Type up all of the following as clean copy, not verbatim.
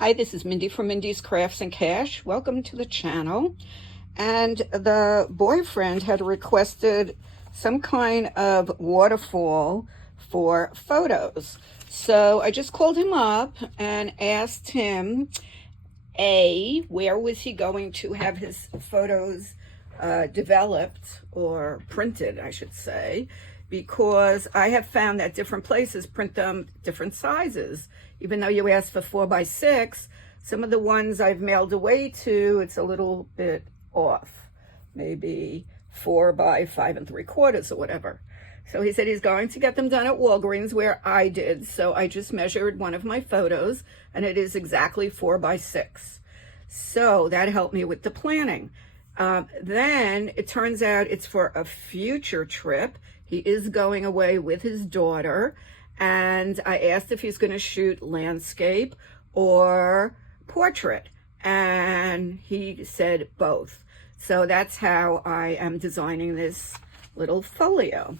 Hi, this is Mindy from Mindy's Crafts and Cash. Welcome to the channel. And the boyfriend had requested some kind of waterfall for photos. So I just called him up and asked him, A, where was he going to have his photos developed or printed, I should say, because I have found that different places print them different sizes. Even though you asked for 4x6, some of the ones I've mailed away to, it's a little bit off, maybe 4x5 3/4 or whatever. So he said he's going to get them done at Walgreens, where I did. So I just measured one of my photos, and it is exactly 4x6. So that helped me with the planning. Then it turns out it's for a future trip. He is going away with his daughter, and I asked if he's going to shoot landscape or portrait, and he said both. So that's how I am designing this little folio.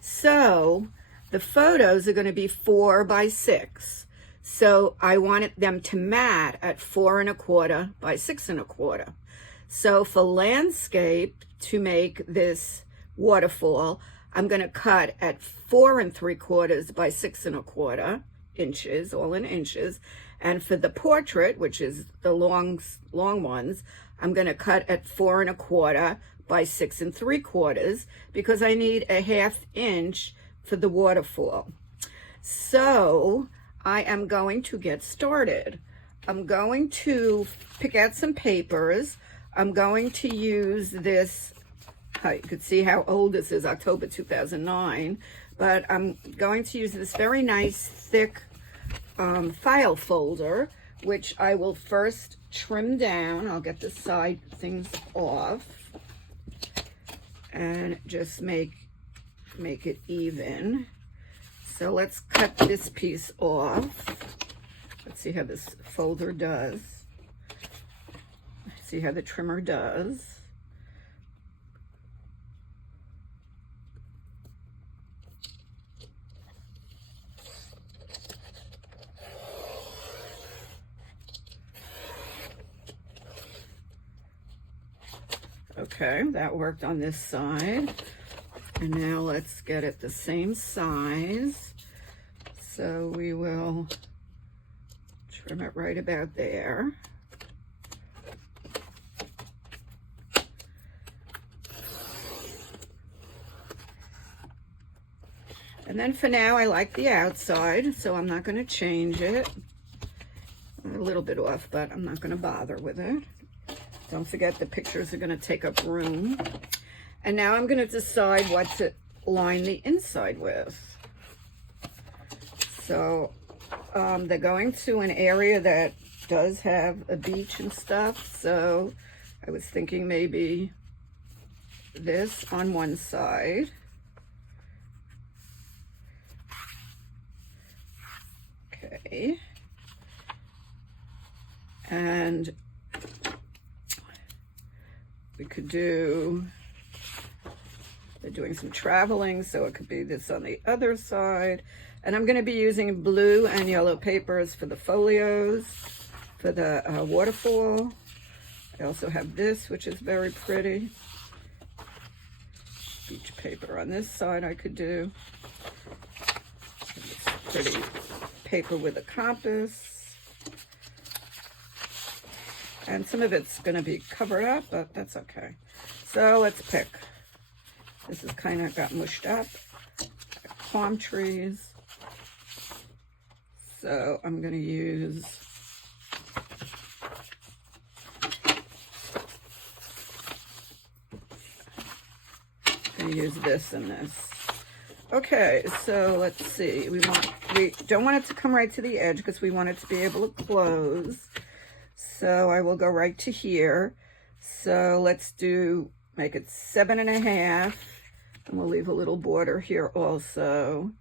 So the photos are going to be 4x6. So I wanted them to mat at 4 1/4 by 6 1/4. So for landscape, to make this waterfall, I'm going to cut at 4 3/4 by 6 1/4 inches, all in inches. And for the portrait, which is the long ones, I'm going to cut at 4 1/4 by 6 3/4 because I need a 1/2 inch for the waterfall. So I am going to get started. I'm going to pick out some papers. I'm going to use this, you can see how old this is, October 2009, but I'm going to use this very nice thick file folder, which I will first trim down. I'll get the side things off and just make it even. So let's cut this piece off. Let's see how this folder does. See how the trimmer does. Okay, that worked on this side. And now let's get it the same size. So we will trim it right about there. And then for now, I like the outside, so I'm not going to change it. A little bit off, but I'm not going to bother with it. Don't forget the pictures are going to take up room. And now I'm going to decide what to line the inside with. So they're going to an area that does have a beach and stuff. So I was thinking maybe this on one side. Okay. And we could do, they're doing some traveling, so it could be this on the other side. And I'm going to be using blue and yellow papers for the folios, for the waterfall. I also have this, which is very pretty. Beach paper on this side I could do. This pretty paper with a compass. And some of it's going to be covered up, but that's okay. So let's pick. This is kind of got mushed up. Palm trees. So I'm going to use this and this. Okay, so let's see. We don't want it to come right to the edge because we want it to be able to close. So I will go right to here. So let's make it 7 1/2, and we'll leave a little border here also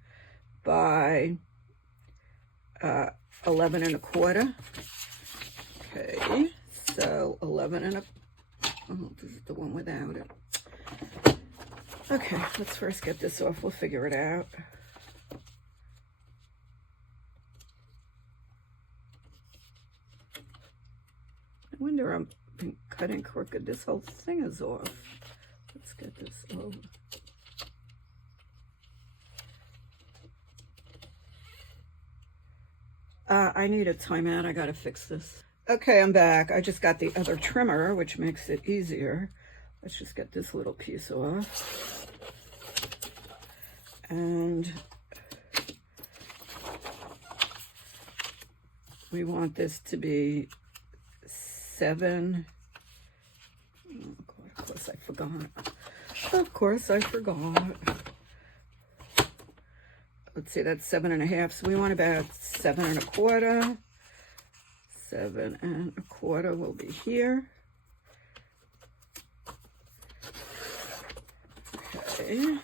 by 11 1/4. Okay, so 11 1/4. Oh, this is the one without it. Okay, let's first get this off. We'll figure it out. wonder I'm been cutting crooked. This whole thing is off. Let's get this over. I need a timeout. I gotta fix this. Okay, I'm back. I just got the other trimmer, which makes it easier. Let's just get this little piece off. And we want this to be 7. Of course I forgot. Of course I forgot. Let's see, that's 7.5. So we want about 7 1/4. 7 1/4 will be here. Okay,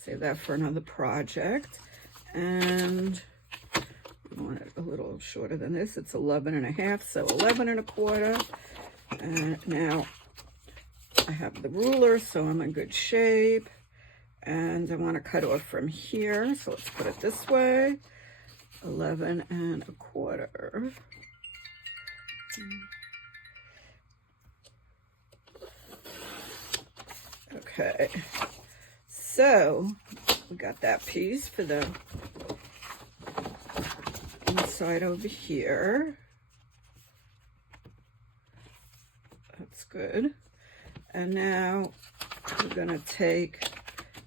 save that for another project. And we want it a little shorter than this. It's 11.5, so 11 1/4. And now I have the ruler, so I'm in good shape. And I want to cut off from here, so let's put it this way. 11 1/4. Okay, so we got that piece for the inside over here. That's good. And now we're going to take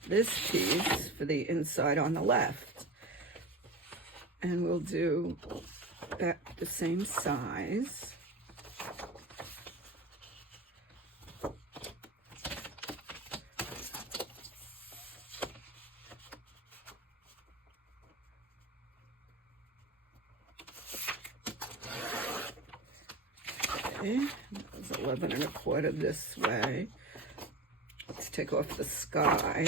this piece for the inside on the left, and we'll do that the same size. Okay, that was 11 1/4 this way. Let's take off the sky.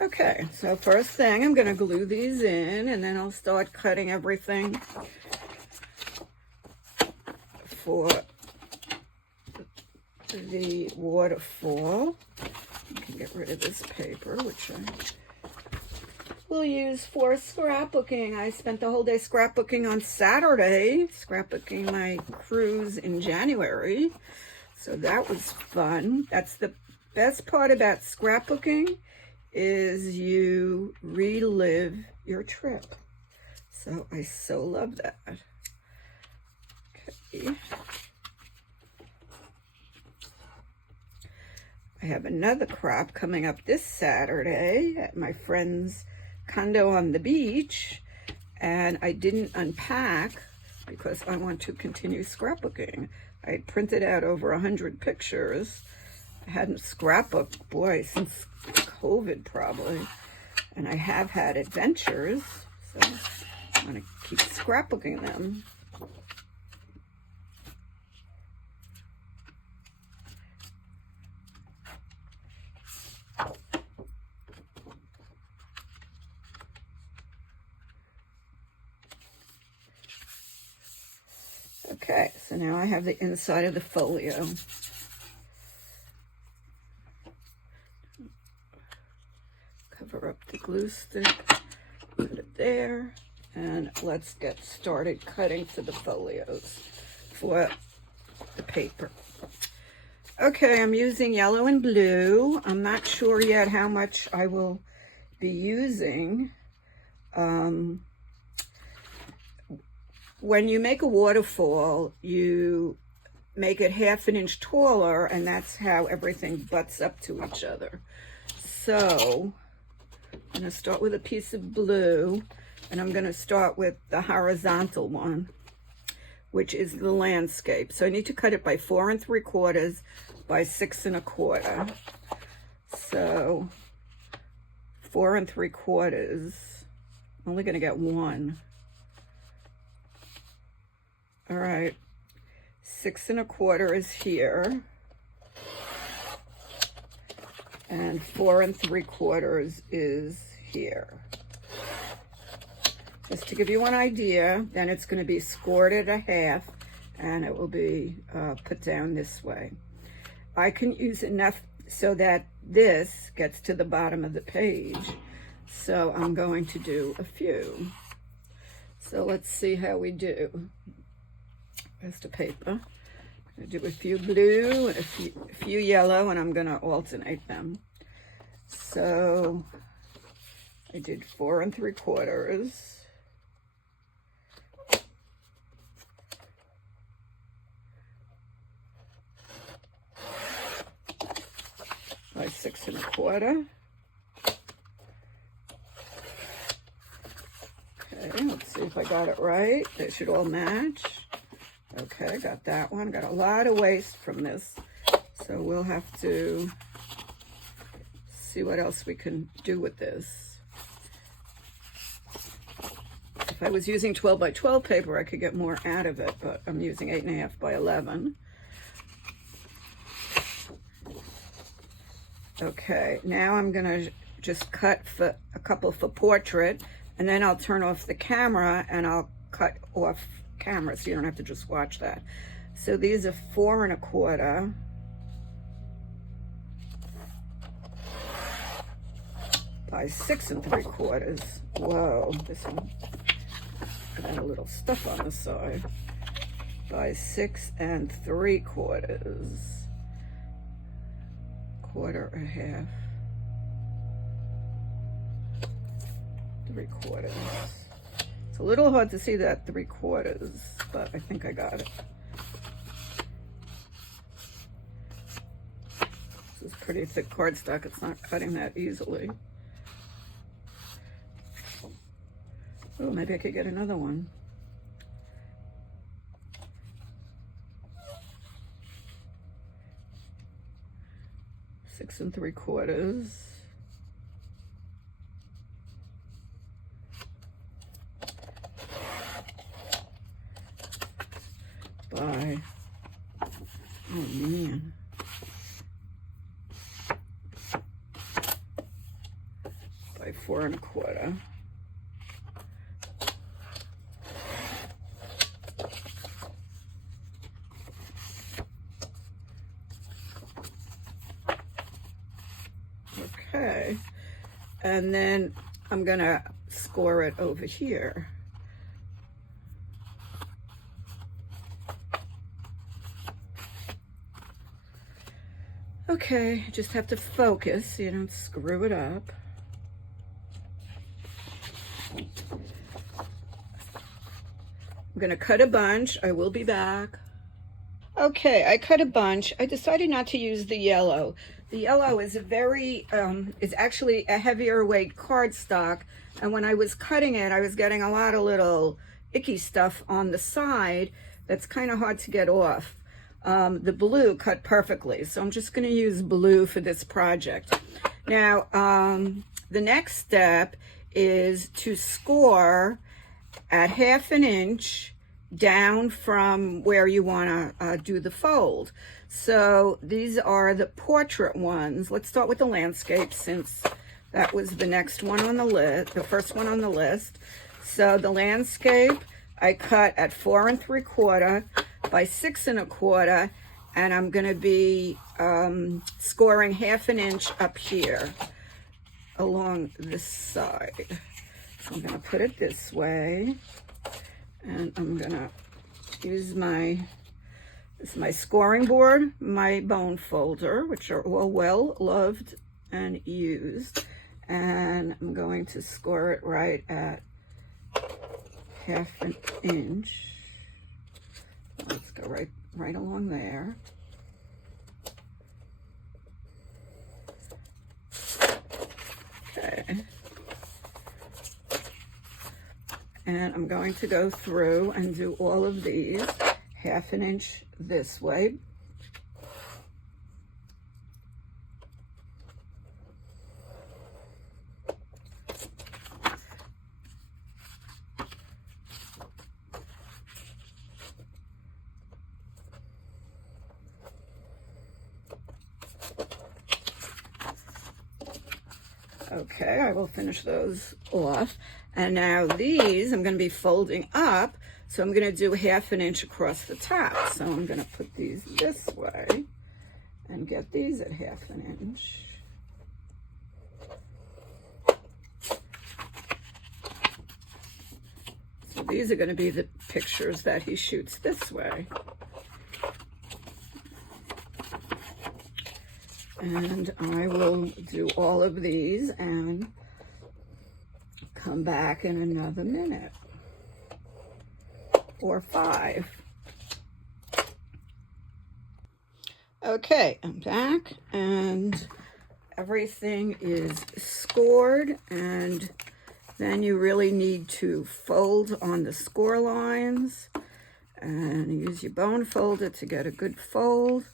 Okay, so first thing, I'm going to glue these in, and then I'll start cutting everything for the waterfall. I can get rid of this paper, which I will use for scrapbooking. I spent the whole day scrapbooking on Saturday, scrapbooking my cruise in January. So that was fun. That's the best part about scrapbooking, is you relive your trip. So I so love that. Okay. I have another crop coming up this Saturday at my friend's condo on the beach, and I didn't unpack because I want to continue scrapbooking. I had printed out over 100 pictures. I hadn't scrapbooked, boy, since COVID probably, and I have had adventures, so I want to keep scrapbooking them. Okay, so now I have the inside of the folio. Cover up the glue stick, put it there, and let's get started cutting for the folios for the paper. Okay, I'm using yellow and blue. I'm not sure yet how much I will be using. When you make a waterfall, you make it 1/2 inch taller, and that's how everything butts up to each other. So I'm going to start with a piece of blue, and I'm going to start with the horizontal one, which is the landscape. So I need to cut it by 4 3/4 by 6 1/4. So 4 3/4, I'm only going to get one. All right, 6 1/4 is here, and 4 3/4 is here. Just to give you an idea, then it's going to be scored at 1/2, and it will be put down this way. I can use enough so that this gets to the bottom of the page. So I'm going to do a few. So let's see how we do. There's the paper. I'm going to do a few blue and a few yellow, and I'm going to alternate them. So I did 4 3/4. By 6 1/4. Okay, let's see if I got it right. They should all match. Okay, got that one. Got a lot of waste from this, so we'll have to see what else we can do with this. If I was using 12 by 12 paper, I could get more out of it, but I'm using 8 1/2 by 11. Okay, now I'm gonna just cut for a couple for portrait, and then I'll turn off the camera and I'll cut off camera so you don't have to just watch that. So these are 4 1/4. By 6 3/4. Whoa, this one got a little stuff on the side. By 6 3/4. 1/4 1/2. 3/4. It's a little hard to see that 3/4, but I think I got it. This is pretty thick cardstock. It's not cutting that easily. Oh, maybe I could get another one. Six 3/4. By, oh man. By 4 1/4. Okay, and then I'm gonna score it over here. Okay, just have to focus so you don't screw it up. I'm gonna cut a bunch. I will be back. Okay, I cut a bunch. I decided not to use the yellow. The yellow is is actually a heavier weight cardstock, and when I was cutting it, I was getting a lot of little icky stuff on the side that's kind of hard to get off. The blue cut perfectly, so I'm just going to use blue for this project. Now, the next step is to score at 1/2 inch down from where you want to do the fold. So these are the portrait ones. Let's start with the landscape since that was the next one on the list, the first one on the list. So the landscape I cut at 4 3/4 by 6 1/4, and I'm going to be scoring 1/2 inch up here along this side. So I'm going to put it this way, and I'm going to use my scoring board, my bone folder, which are all well loved and used, and I'm going to score it right at 1/2 inch. Let's go right along there. Okay. And I'm going to go through and do all of these 1/2 inch this way. Okay, I will finish those off. And now these I'm going to be folding up, so I'm going to do 1/2 inch across the top. So I'm going to put these this way, and get these at 1/2 inch. So these are going to be the pictures that he shoots this way. And I will do all of these and come back in another minute or 5. Okay, I'm back and everything is scored, and then you really need to fold on the score lines and use your bone folder to get a good fold.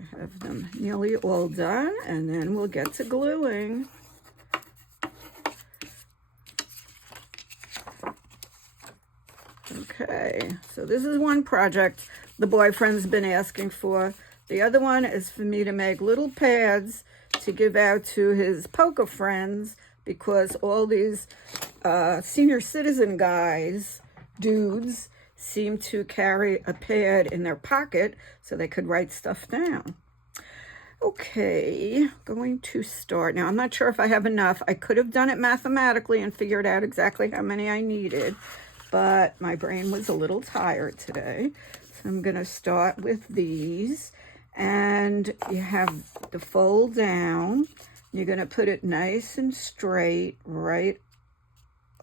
I have them nearly all done, and then we'll get to gluing. Okay, so this is one project the boyfriend's been asking for. The other one is for me to make little pads to give out to his poker friends, because all these senior citizen guys, dudes, seem to carry a pad in their pocket so they could write stuff down. Okay, going to start. Now, I'm not sure if I have enough. I could have done it mathematically and figured out exactly how many I needed, but my brain was a little tired today. So I'm going to start with these, and you have the fold down. You're going to put it nice and straight right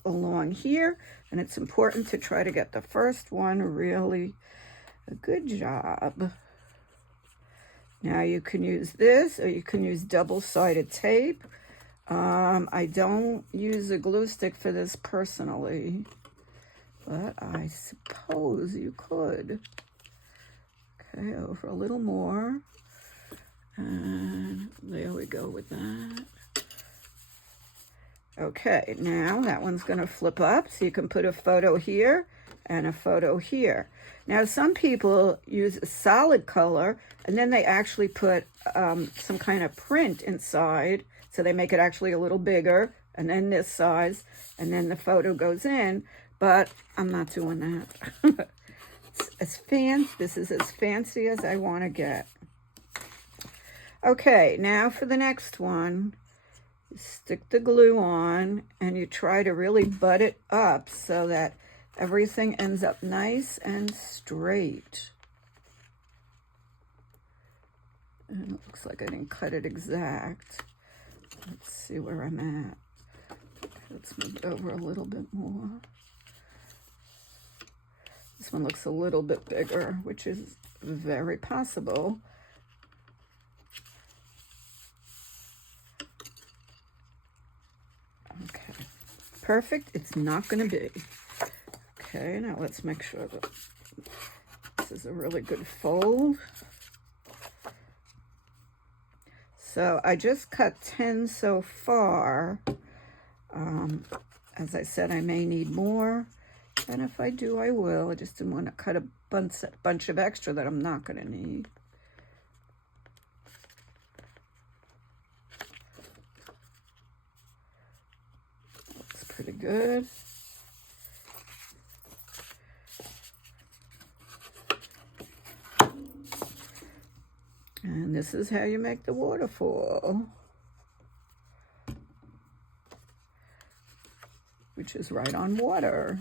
along here, and it's important to try to get the first one really a good job. Now you can use this, or you can use double-sided tape. I don't use a glue stick for this personally, but I suppose you could. Okay, over a little more. And there we go with that. Okay, now that one's going to flip up, so you can put a photo here and a photo here. Now, some people use a solid color, and then they actually put some kind of print inside, so they make it actually a little bigger, and then this size, and then the photo goes in, but I'm not doing that. This is as fancy as I want to get. Okay, now for the next one. Stick the glue on, and you try to really butt it up so that everything ends up nice and straight. And it looks like I didn't cut it exact. Let's see where I'm at. Let's move it over a little bit more. This one looks a little bit bigger, which is very possible. Okay, perfect. It's not going to be. Okay, now let's make sure that this is a really good fold. So I just cut 10 so far. As I said, I may need more, and if I do, I will. I just didn't want to cut a bunch of extra that I'm not going to need. Looks pretty good. And this is how you make the waterfall, which is right on water.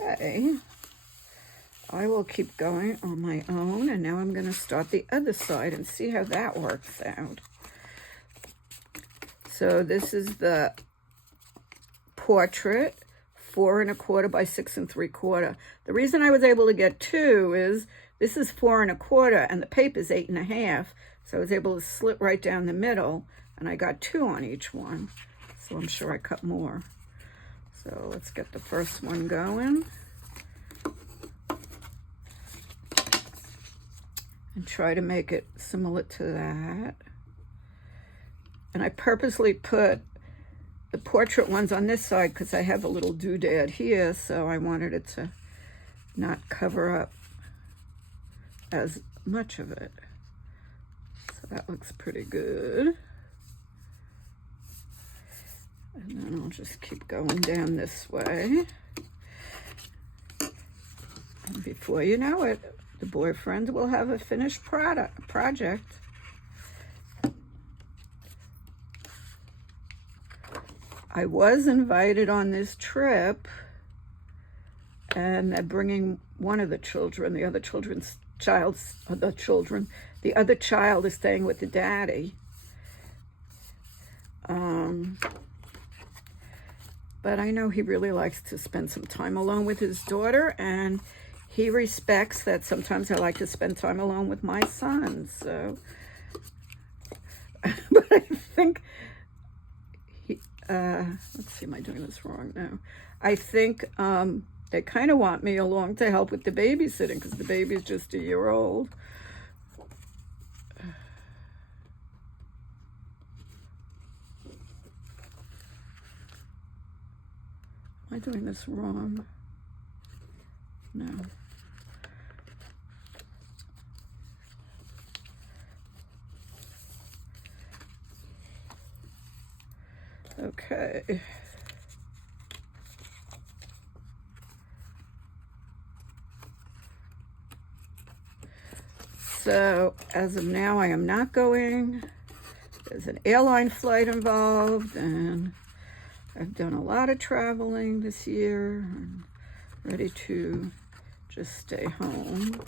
Okay, I will keep going on my own, and now I'm going to start the other side and see how that works out. So this is the portrait, 4 1/4 by 6 3/4. The reason I was able to get 2 is this is 4 1/4 and the paper is 8 1/2. So I was able to slit right down the middle, and I got 2 on each one. So I'm sure I cut more. So let's get the first one going. And try to make it similar to that. And I purposely put the portrait ones on this side because I have a little doodad here, so I wanted it to not cover up as much of it. So that looks pretty good. And then I'll just keep going down this way. And before you know it, the boyfriend will have a finished project. I was invited on this trip, and they're bringing one of the children. The other child is staying with the daddy. But I know he really likes to spend some time alone with his daughter, and he respects that sometimes I like to spend time alone with my son. So, but I think let's see, am I doing this wrong now? I think they kind of want me along to help with the babysitting because the baby's just a year old. Am I doing this wrong? No. Okay. So as of now, I am not going. There's an airline flight involved, and I've done a lot of traveling this year. I'm ready to just stay home.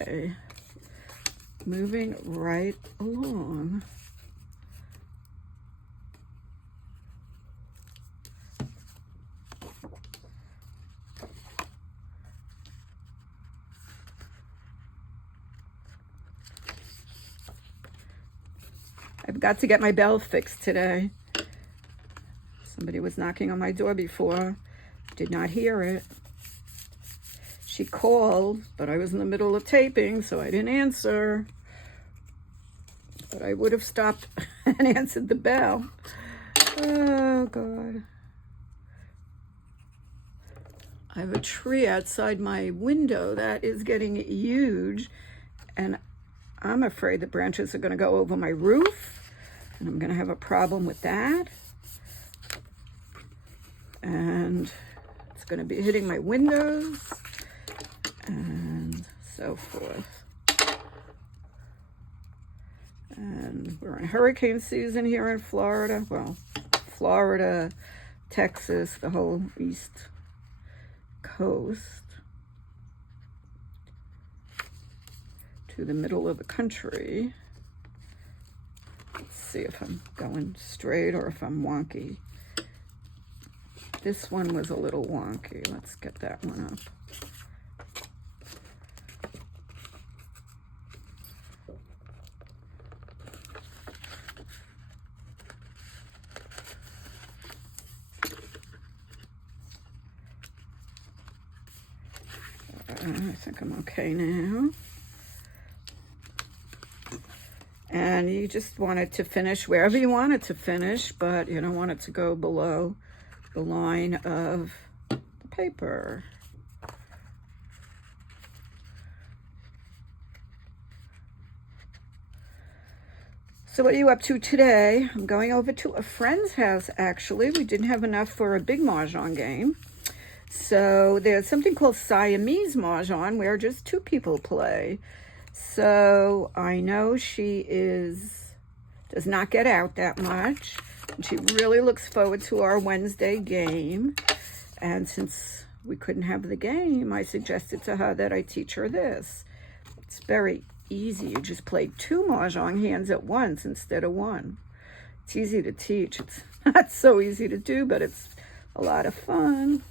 Okay, moving right along. I've got to get my bell fixed today. Somebody was knocking on my door before, did not hear it. She called, but I was in the middle of taping, so I didn't answer. But I would have stopped and answered the bell. Oh, God. I have a tree outside my window that is getting huge, and I'm afraid the branches are going to go over my roof, and I'm going to have a problem with that. And it's going to be hitting my windows and so forth. And we're in hurricane season here in Florida. Well, Florida, Texas, the whole East Coast to the middle of the country. Let's see if I'm going straight or if I'm wonky. This one was a little wonky. Let's get that one up. I think I'm okay now. And you just want it to finish wherever you want it to finish, but you don't want it to go below the line of the paper. So what are you up to today? I'm going over to a friend's house, actually. We didn't have enough for a big mahjong game. So there's something called Siamese mahjong where just two people play. So I know she does not get out that much. And she really looks forward to our Wednesday game. And since we couldn't have the game, I suggested to her that I teach her this. It's very easy. You just play two mahjong hands at once instead of one. It's easy to teach. It's not so easy to do, but it's a lot of fun.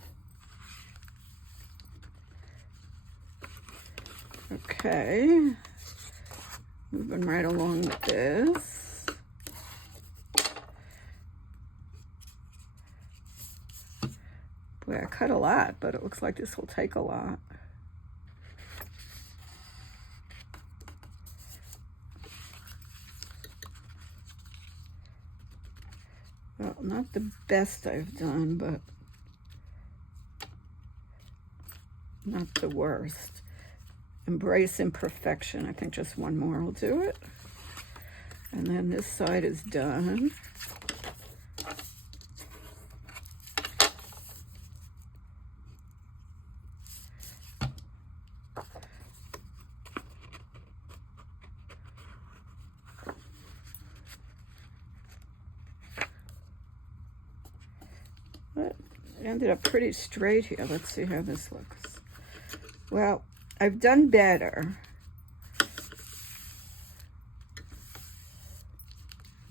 Okay, moving right along with this. Boy, I cut a lot, but it looks like this will take a lot. Well, not the best I've done, but not the worst. Embrace imperfection. I think just one more will do it. And then this side is done. But it ended up pretty straight here. Let's see how this looks. Well, I've done better.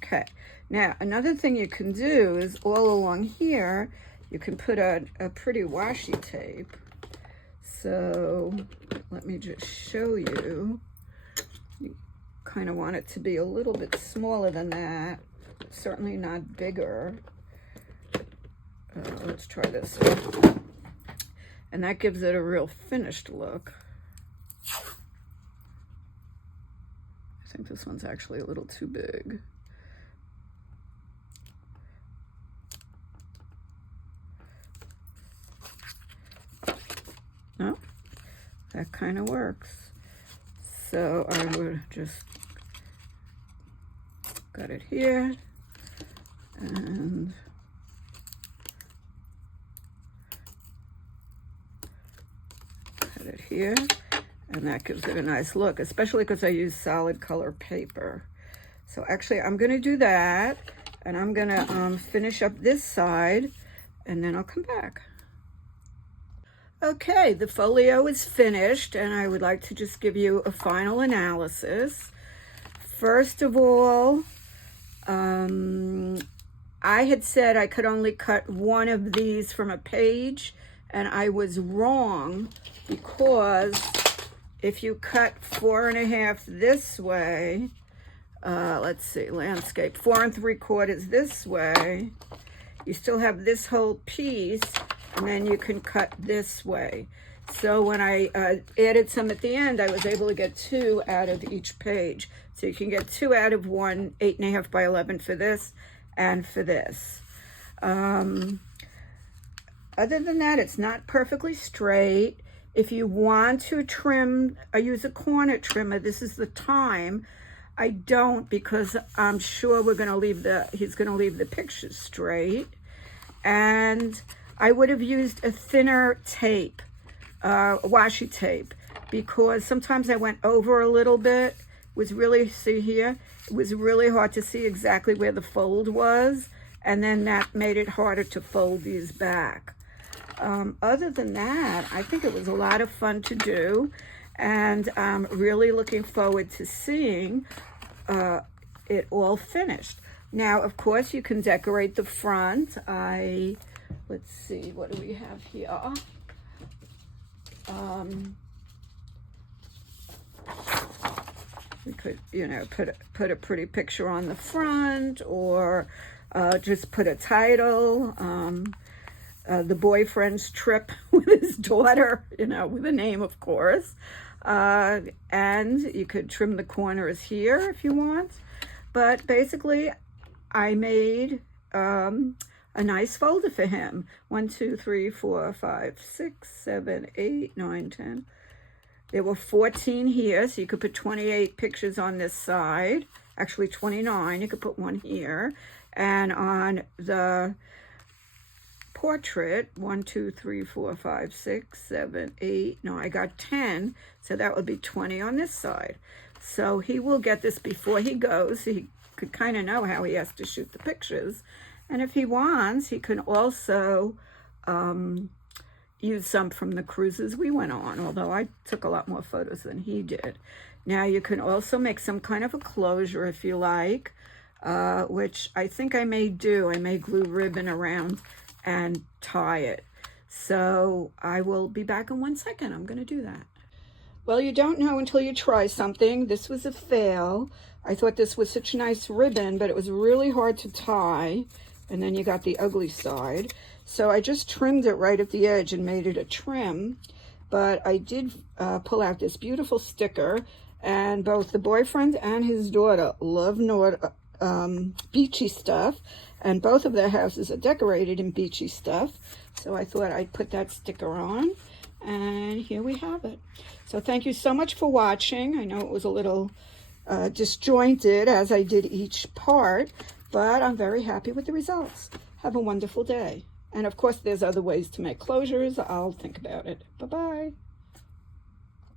Okay, now another thing you can do is all along here, you can put a pretty washi tape. So let me just show you. You kind of want it to be a little bit smaller than that, certainly not bigger. Let's try this one. And that gives it a real finished look. I think this one's actually a little too big. No, that kind of works. So I would just got it here and cut it here, and that gives it a nice look, especially because I use solid color paper. So actually I'm going to do that, and I'm going to finish up this side, and then I'll come back. Okay, the folio is finished, and I would like to just give you a final analysis. First of all, I had said I could only cut one of these from a page, and I was wrong, because if you cut 4.5 this way, let's see, landscape, 4 3/4 this way, you still have this whole piece, and then you can cut this way. So when I added some at the end, I was able to get 2 out of each page. So you can get 2 out of one, 8.5 by 11 for this and for this. Other than that, it's not perfectly straight. If you want to trim, I use a corner trimmer. This is the time. I don't, because I'm sure he's going to leave the pictures straight. And I would have used a thinner tape, washi tape, because sometimes I went over a little bit. It was really, see here, it was really hard to see exactly where the fold was, and then that made it harder to fold these back. Other than that, I think it was a lot of fun to do, and I'm really looking forward to seeing it all finished. Now, of course, you can decorate the front. Let's see, what do we have here? We could, put a pretty picture on the front, or just put a title. The boyfriend's trip with his daughter, with a name, of course. And you could trim the corners here if you want. But basically, I made a nice folder for him. 1, 2, 3, 4, 5, 6, 7, 8, 9, 10. There were 14 here, so you could put 28 pictures on this side. Actually, 29. You could put one here. And on the portrait, 1, 2, 3, 4, 5, 6, 7, 8. No, I got 10, so that would be 20 on this side. So he will get this before he goes. So he could kind of know how he has to shoot the pictures. And if he wants, he can also use some from the cruises we went on, although I took a lot more photos than he did. Now you can also make some kind of a closure if you like, which I think I may do. I may glue ribbon around and tie it. So I will be back in 1 second. I'm going to do that. Well, you don't know until you try something. This was a fail. I thought this was such a nice ribbon, but it was really hard to tie. And then you got the ugly side. So I just trimmed it right at the edge and made it a trim. But I did pull out this beautiful sticker, and both the boyfriend and his daughter love beachy stuff, and both of their houses are decorated in beachy stuff. So I thought I'd put that sticker on, and here we have it. So thank you so much for watching. I know it was a little disjointed as I did each part, but I'm very happy with the results. Have a wonderful day. And of course, there's other ways to make closures. I'll think about it. Bye-bye.